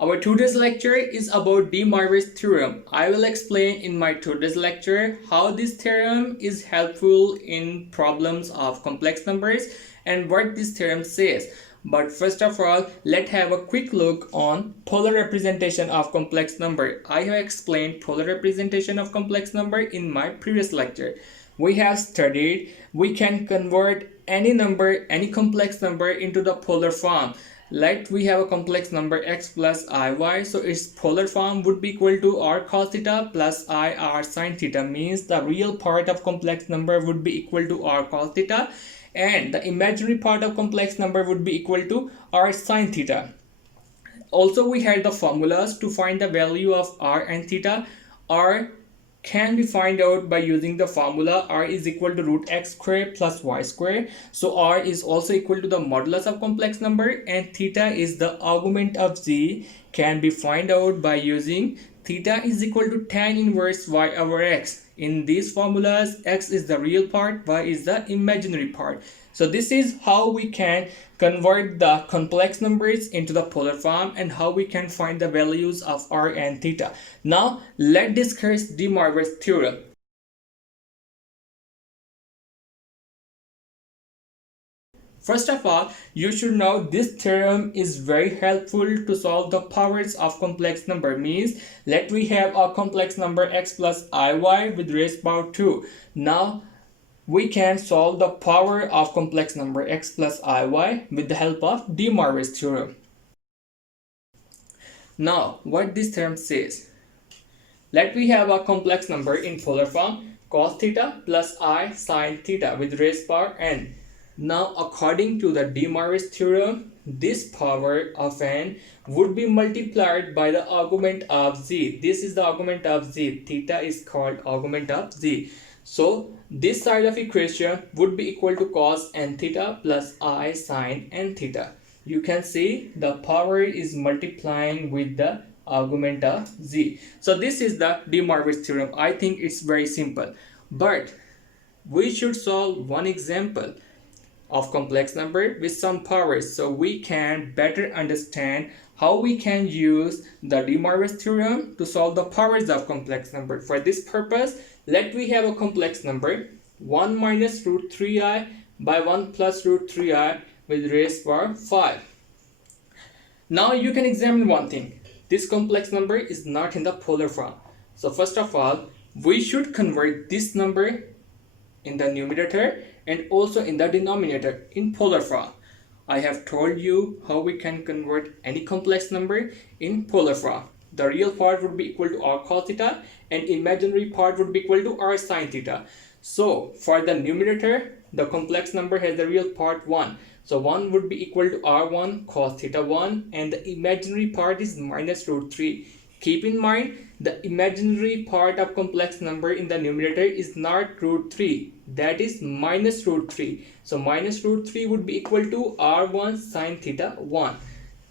Our today's lecture is about Demoivre's theorem. I will explain in my today's lecture how this theorem is helpful in problems of complex numbers and what this theorem says. But first of all, let's have a quick look on polar representation of complex number. I have explained polar representation of complex number in my previous lecture. We have studied we can convert any number, any complex number into the polar form. Like we have a complex number x plus iy, so its polar form would be equal to r cos theta plus I r sin theta, means the real part of complex number would be equal to r cos theta and the imaginary part of complex number would be equal to r sin theta. Also, we had the formulas to find the value of r and theta. R can be found out by using the formula r is equal to root x square plus y square. So r is also equal to the modulus of complex number, and theta is the augment of z, can be found out by using theta is equal to tan inverse y over x. In these formulas, x is the real part, y is the imaginary part. So this is how we can convert the complex numbers into the polar form and how we can find the values of r and theta. Now let's discuss Demoivre's theorem. First of all, you should know this theorem is very helpful to solve the powers of complex number. Means let we have a complex number x plus iy with raised power 2. Now we can solve the power of complex number x plus iy with the help of Demoivre's theorem. Now what this theorem says, let we have a complex number in polar form cos theta plus I sin theta with raised power n. Now according to the Demoivre's theorem, this power of n would be multiplied by the augment of z. This is the augment of z. Theta is called augment of z. So this side of equation would be equal to cos n theta plus I sin n theta. You can see the power is multiplying with the augment of z. So this is the Demoivre's theorem. I think it's very simple. But we should solve one example of complex number with some powers so we can better understand how we can use the Demoivre's theorem to solve the powers of complex number. For this purpose, let we have a complex number 1 minus root 3i by 1 plus root 3i with raised power 5. Now you can examine one thing. This complex number is not in the polar form. So first of all, we should convert this number in the numerator and also in the denominator in polar form. I have told you how we can convert any complex number in polar form. The real part would be equal to r cos theta and imaginary part would be equal to r sin theta. So for the numerator, the complex number has the real part 1. So 1 would be equal to r1 cos theta 1 and the imaginary part is minus root 3. Keep in mind, the imaginary part of complex number in the numerator is not root 3. That is minus root 3. So minus root 3 would be equal to r1 sin theta 1.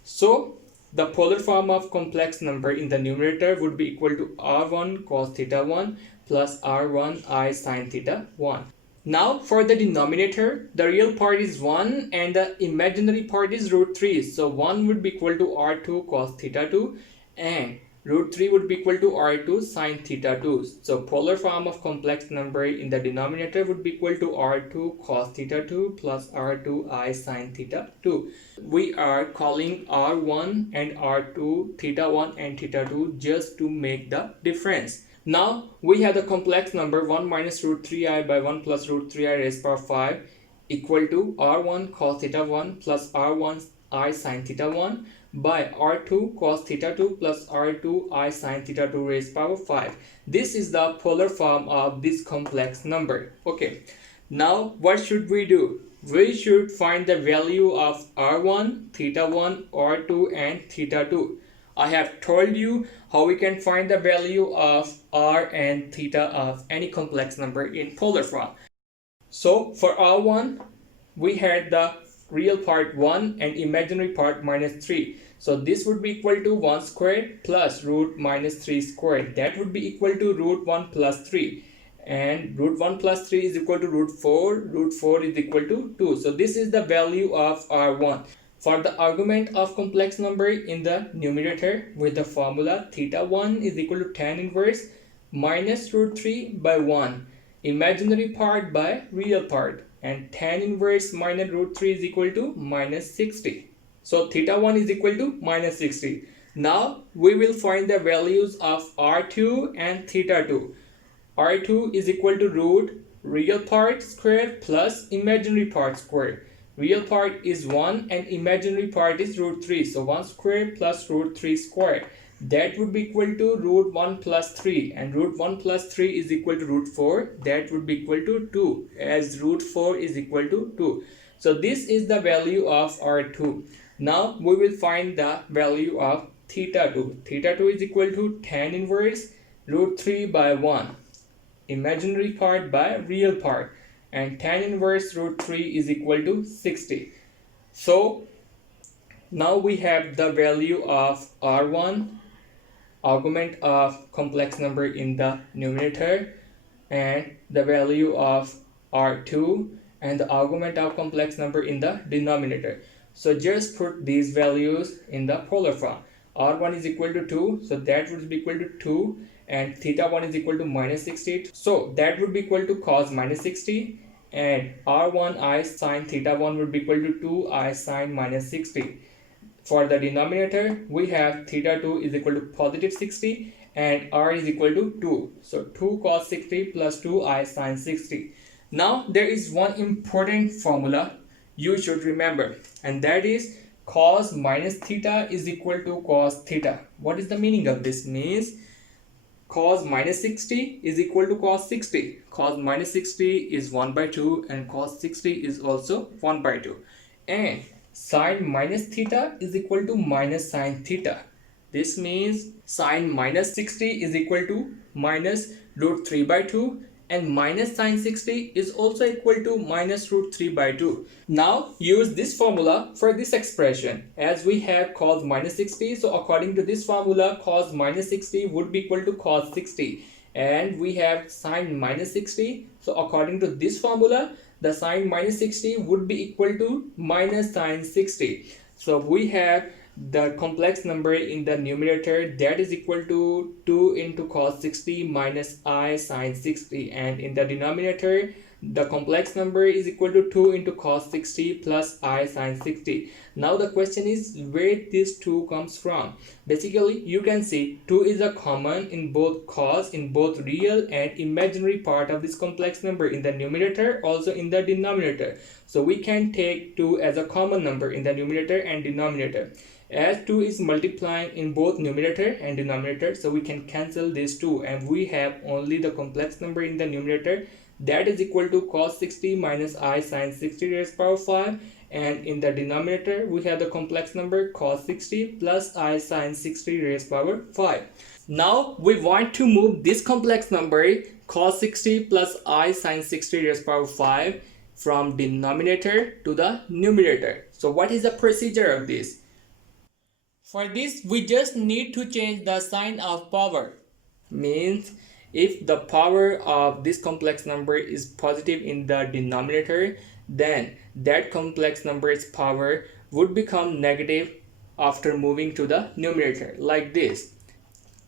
So the polar form of complex number in the numerator would be equal to r1 cos theta 1 plus r1 I sin theta 1. Now for the denominator, the real part is 1 and the imaginary part is root 3. So 1 would be equal to r2 cos theta 2 and root 3 would be equal to r2 sin theta 2. So polar form of complex number in the denominator would be equal to r2 cos theta 2 plus r2 I sin theta 2. We are calling r1 and r2 theta 1 and theta 2 just to make the difference. Now we have the complex number 1 minus root 3i by 1 plus root 3i raised power 5 equal to r1 cos theta 1 plus r1 I sin theta 1 by r2 cos theta 2 plus r2 I sin theta 2 raised power 5. This is the polar form of this complex number. Okay, now what should we do? We should find the value of r1, theta 1, r2 and theta 2. I have told you how we can find the value of r and theta of any complex number in polar form. So for r1, we had the real part 1 and imaginary part minus 3. So this would be equal to 1 squared plus root minus 3 squared. That would be equal to root 1 plus 3. And root 1 plus 3 is equal to root 4. Root 4 is equal to 2. So this is the value of r1. For the argument of complex number in the numerator with the formula theta 1 is equal to tan inverse minus root 3 by 1 imaginary part by real part, and tan inverse minus root 3 is equal to minus 60. So theta 1 is equal to minus 60. Now we will find the values of r2 and theta 2. r2 is equal to root real part square plus imaginary part square. Real part is 1 and imaginary part is root 3. So 1 square plus root 3 square. That would be equal to root 1 plus 3, and root 1 plus 3 is equal to root 4. That would be equal to 2, as root 4 is equal to 2. So this is the value of r2. Now we will find the value of theta 2. Theta 2 is equal to tan inverse root 3 by 1 imaginary part by real part, and tan inverse root 3 is equal to 60. So now we have the value of r1, argument of complex number in the numerator, and the value of r2 and the argument of complex number in the denominator. So just put these values in the polar form. r1 is equal to 2, so that would be equal to 2, and theta 1 is equal to minus 60, so that would be equal to cos minus 60, and r1 I sine theta 1 would be equal to 2 I sine minus 60. For the denominator, we have theta 2 is equal to positive 60 and r is equal to 2. So 2 cos 60 plus 2 I sine 60. Now there is one important formula you should remember, and that is cos minus theta is equal to cos theta. What is the meaning of this? Means cos minus 60 is equal to cos 60. Cos minus 60 is 1 by 2 and cos 60 is also 1 by 2. And sine minus theta is equal to minus sine theta. This means sine minus 60 is equal to minus root 3 by 2, and minus sine 60 is also equal to minus root 3 by 2. Now use this formula for this expression, as we have cos minus 60. So according to this formula, cos minus 60 would be equal to cos 60, and we have sine minus 60. So according to this formula, the sine minus 60 would be equal to minus sine 60. So we have the complex number in the numerator, that is equal to 2 into cos 60 minus I sine 60, and in the denominator the complex number is equal to 2 into cos 60 plus I sine 60. Now the question is where this 2 comes from. Basically you can see 2 is a common in both cos, in both real and imaginary part of this complex number in the numerator, also in the denominator. So we can take 2 as a common number in the numerator and denominator. As 2 is multiplying in both numerator and denominator, so we can cancel these 2 and we have only the complex number in the numerator, that is equal to cos 60 minus I sine 60 raised to power 5, and in the denominator we have the complex number cos 60 plus I sine 60 raised to power 5. Now we want to move this complex number cos 60 plus I sine 60 raised to power 5 from denominator to the numerator. So what is the procedure of this? For this, we just need to change the sign of power. Means if the power of this complex number is positive in the denominator, then that complex number's power would become negative after moving to the numerator, like this.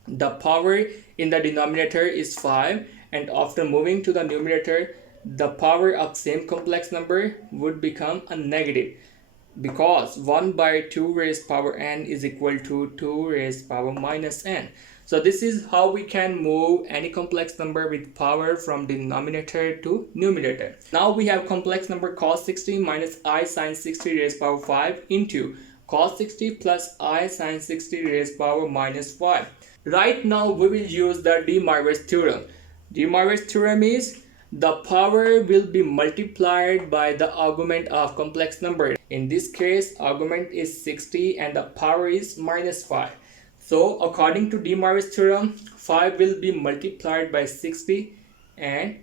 The power in the denominator is 5, and after moving to the numerator, the power of same complex number would become a negative, because 1 by 2 raised power n is equal to 2 raised power minus n. So this is how we can move any complex number with power from denominator to numerator. Now we have complex number cos 60 minus I sine 60 raised power 5 into cos 60 plus I sine 60 raised power minus 5. Right now we will use the Demoivre's theorem. Demoivre's theorem is the power will be multiplied by the argument of complex number. In this case, argument is 60 and the power is minus 5. So according to Demoivre's theorem, 5 will be multiplied by 60 and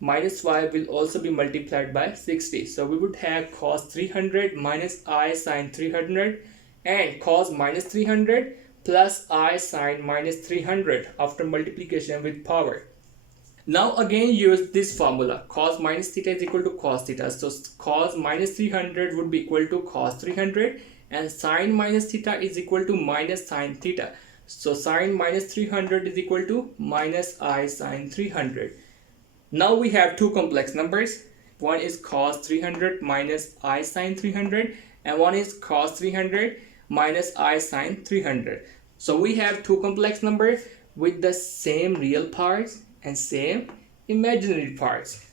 minus 5 will also be multiplied by 60. So we would have cos 300 minus I sine 300 and cos minus 300 plus I sine minus 300 after multiplication with power. Now again use this formula, cos minus theta is equal to cos theta. So cos minus 300 would be equal to cos 300, and sine minus theta is equal to minus sine theta. So sine minus 300 is equal to minus I sine 300. Now we have two complex numbers. One is cos 300 minus I sine 300, and one is cos 300 minus I sine 300. So we have two complex numbers with the same real parts and same imaginary parts.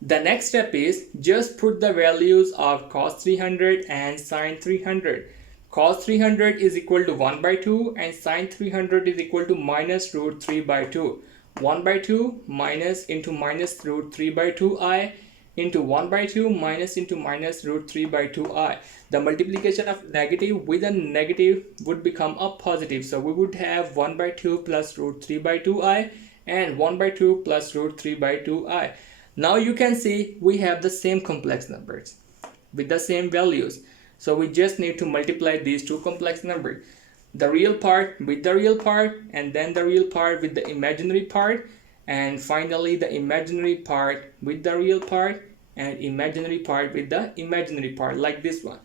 The next step is just put the values of cos 300 and sine 300. Cos 300 is equal to 1 by 2 and sine 300 is equal to minus root 3 by 2. 1 by 2 minus into minus root 3 by 2i into 1 by 2 minus into minus root 3 by 2i. The multiplication of negative with a negative would become a positive. So we would have 1 by 2 plus root 3 by 2i and 1 by 2 plus root 3 by 2i. Now you can see we have the same complex numbers with the same values. So we just need to multiply these two complex numbers. The real part with the real part, and then the real part with the imaginary part, and finally the imaginary part with the real part, and imaginary part with the imaginary part, like this one.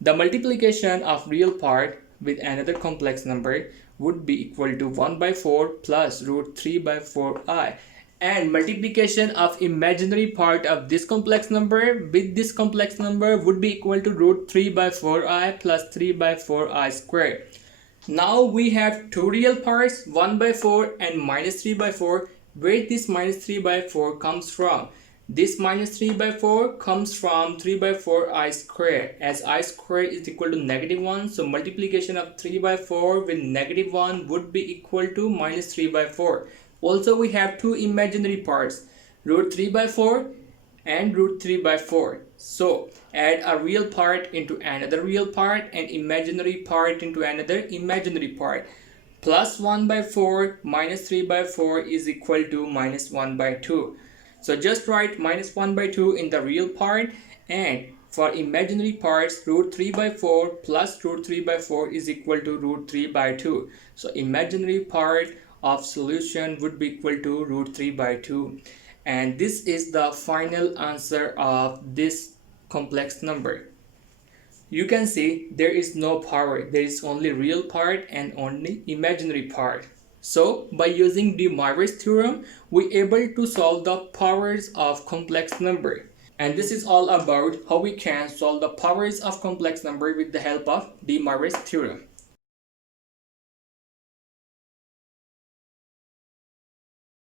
The multiplication of real part with another complex number would be equal to 1 by 4 plus root 3 by 4i, and multiplication of imaginary part of this complex number with this complex number would be equal to root 3 by 4i plus 3 by 4i squared. Now we have two real parts, 1 by 4 and minus 3 by 4. Where this minus 3 by 4 comes from? This minus 3 by 4 comes from 3 by 4 I square, as I square is equal to negative 1. So multiplication of 3 by 4 with negative 1 would be equal to minus 3 by 4. Also we have two imaginary parts, root 3 by 4 and root 3 by 4. So add a real part into another real part and imaginary part into another imaginary part. Plus 1 by 4 minus 3 by 4 is equal to minus 1 by 2. So just write minus 1 by 2 in the real part, and for imaginary parts root 3 by 4 plus root 3 by 4 is equal to root 3 by 2. So imaginary part of solution would be equal to root 3 by 2. And this is the final answer of this complex number. You can see there is no power, there is only real part and only imaginary part. So by using Demoivre's theorem, we are able to solve the powers of complex number. And this is all about how we can solve the powers of complex number with the help of Demoivre's theorem.